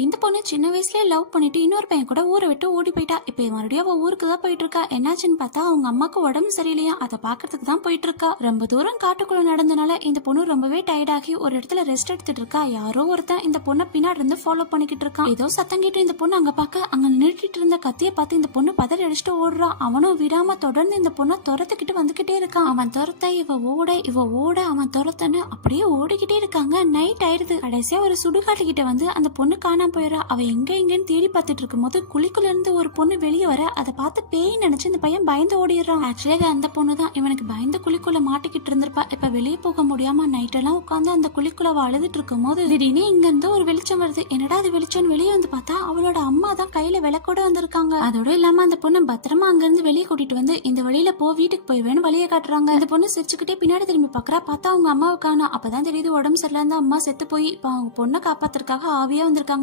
இந்த பொண்ணு சின்ன வயசுல லவ் பண்ணிட்டு இன்னொரு பையன் கூட ஊரை விட்டு ஓடி போயிட்டா. இப்ப மறுபடியும் அவ ஊருக்கு தான் போயிட்டு இருக்கா என்னாச்சுன்னு பார்த்தா அவங்க அம்மாக்கு உடம்பு சரியில்லையா? அதை பாக்குறதுக்கு தான் போயிட்டு இருக்கா ரொம்ப தூரம் காட்டுக்குள்ள நடந்தனால இந்த பொண்ணு ரொம்பவே டயர்டாகி ஒரு இடத்துல ரெஸ்ட் எடுத்துட்டு இருக்கா. யாரோ ஒருத்தன் இந்த பொண்ணை பின்னாடி இருந்து ஃபாலோ பண்ணிக்கிட்டு இருக்கான். ஏதோ சத்தம் கேட்டு இந்த பொண்ணு அங்க பார்க்க அங்க நின்றுட்டு இருந்த கத்திய பார்த்து இந்த பொண்ணு பதறி அடிச்சுட்டு ஓடுறான் அவனும் விடாம தொடர்ந்து இந்த பொண்ணை துரத்துக்கிட்டு வந்துகிட்டே இருக்கான். அவன் துரத்த இவ ஓட இவ ஓட அவன் துரத்தன்னு அப்படியே ஓடிக்கிட்டே இருக்காங்க. நைட் ஆயிடுது. கடைசியா ஒரு சுடுகாட்டு கிட்ட வந்து அந்த பொண்ணு காணாம போயிடறா. அவ எங்க எங்கன்னு தேடி பார்த்துட்டு இருக்கும்போது குழிக்குள்ள இருந்து ஒரு பொண்ணு வெளியே வர அதை பார்த்து பேய் நினைச்சு இந்த பையன் பயந்து ஓடிடுறான். ஆக்சுவலாக அந்த பொண்ணு தான் இவனுக்கு பயந்து குழிக்குள்ள மாட்டிக்கிட்டு இருந்திருப்பா. இப்ப வெளியே போக முடியாம நைட்டெல்லாம் உட்காந்து அந்த குழிக்குள்ள அழுதுட்டு இருக்கும் போது திடீர்னு இங்க இருந்து ஒரு வெளிச்சம் வருது. என்னடா அது வெளிச்சம் வெளியே வந்து பார்த்தா அவளோட அம்மா தான் கையில விளக்கோட வந்திருக்காங்க. அதோட இல்லாம அந்த பொண்ணு பத்திரமா அங்க இருந்து வெளியே கூட்டிட்டு வந்து இந்த வழியில போ வீட்டுக்கு போய்வேன்னு வழியை காட்டுறாங்க. அந்த பொண்ணு சிரிச்சுக்கிட்டே பின்னாடி திரும்பி பாக்குறா பார்த்தா அவங்க அம்மாவை காணோம். அப்பதான் தெரியுது உடம்பு சரியில்லாம அம்மா செத்து போய் இப்ப அவங்க பொண்ணை காப்பாத்துறதுக்காக ஆவியா வந்திருக்காங்க